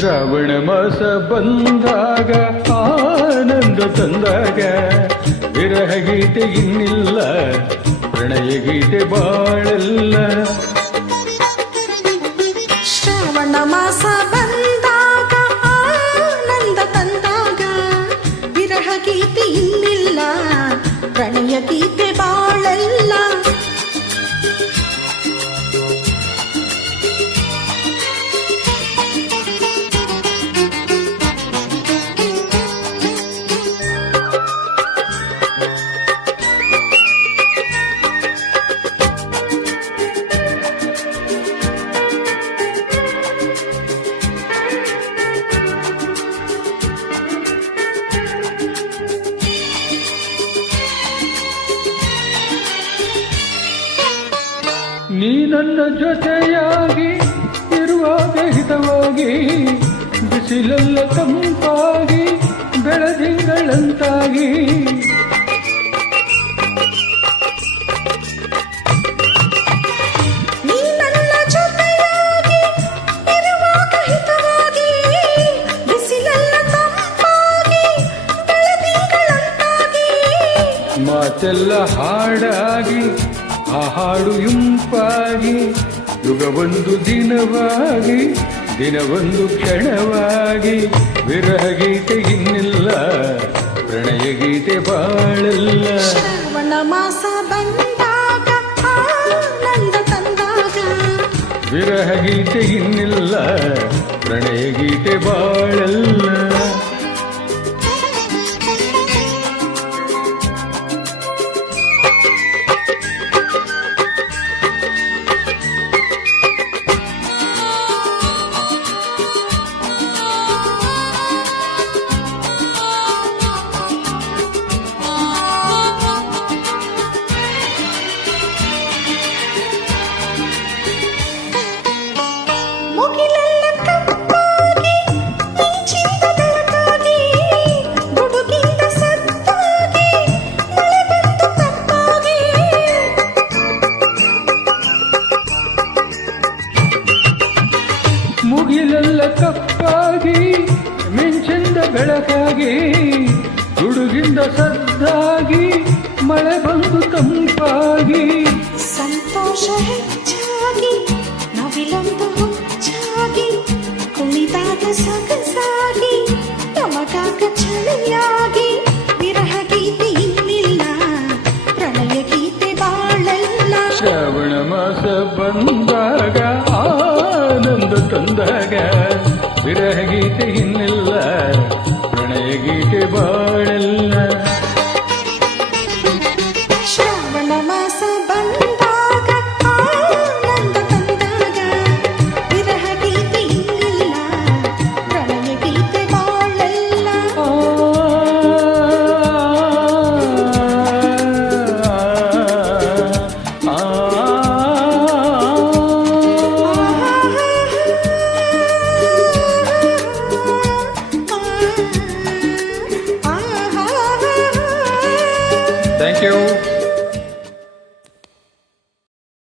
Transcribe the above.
ಶ್ರಾವಣ ಮಾಸ ಬಂದಾಗ ಆನಂದ ತಂದಾಗ ವಿರಹ ಗೀತೆ ಇನ್ನಿಲ್ಲ ಪ್ರಣಯ ಗೀತೆ ಬಾಳಲ್ಲ. ಶ್ರಾವಣ ಮಾಸ ಬಂದಾಗ ಆನಂದ ತಂದಾಗ ವಿರಹ ಗೀತೆ ಇನ್ನಿಲ್ಲ ಪ್ರಣಯ ಗೀತೆ ಬಾಳಲ್ಲ. ನೀ ನನ್ನ ಜೊತೆಯಾಗಿ ಇರುವಾಗ ಹಿತವಾಗಿ ಬಿಸಿಲೆಲ್ಲ ತಂಪಾಗಿ ಬೆಳದಿಂಗಳಂತಾಗಿ ನೀ ನನ್ನ ಜೊತೆಯಾಗಿ ಇರುವಾಗ ಹಿತವಾಗಿ ಬಿಸಿಲೆಲ್ಲ ತಂಪಾಗಿ ಬೆಳದಿಂಗಳಂತಾಗಿ ಮಾತೆಲ್ಲ ಹಾಡಾಗಿ ಆ ಹಾಡು ಇಂಪಾಗಿ ಯುಗವೊಂದು ದಿನವಾಗಿ ದಿನವೊಂದು ಕ್ಷಣವಾಗಿ ವಿರಹ ಗೀತೆ ಇನ್ನಿಲ್ಲ ಪ್ರಣಯ ಗೀತೆ ಬಾಳಲ್ಲ. ಶ್ರಾವಣ ಮಾಸ ಬಂದಾಗ ಆನಂದ ತಂದಾಗ ವಿರಹ ಗೀತೆ ಇನ್ನಿಲ್ಲ ಪ್ರಣಯ ಗೀತೆ ಬಾಳಲ್ಲ. ಮುಗಿಲೆಲ್ಲ ಕಪ್ಪಾಗಿ ಮಿಂಚಿದ ಬೆಳಕಾಗಿ ಗುಡುಗಿದ ಸದ್ದಾಗಿ ಮಳೆ ಬಂತು ತಪ್ಪಾಗಿ ಮುಗಿಲೆಲ್ಲ ಕಪ್ಪಾಗಿ ಮಿಂಚಿಂದ ಬೆಳಕಾಗಿ ಗುಡುಗಿಂದ ಸದ್ದಾಗಿ ಮಳೆ ಬಂದು ತಂಪಾಗಿ ಸಂತೋಷ ಹೆಚ್ಚಾಗಿ ನವಿಲೊಂದು ಹುಚ್ಚಾಗಿ ಕುಣಿದಾಗ ಸೊಗಸಾಗಿ ನಮಗಾಗ ಚಳಿಯಾಗಿ ವಿರಹ ಗೀತೆ ಇನ್ನಿಲ್ಲ ಪ್ರಣಯ ಗೀತೆ ಬಾಳಲ್ಲ. ಶ್ರಾವಣ ಮಾಸ ಬಂದಾಗ ಆನಂದ ತಂದಾಗ ವಿರಹ ಗೀತೆ ಇನ್ನಿಲ್ಲ ಪ್ರಣಯ ಗೀತೆ ಬಾಳಲ್ಲ.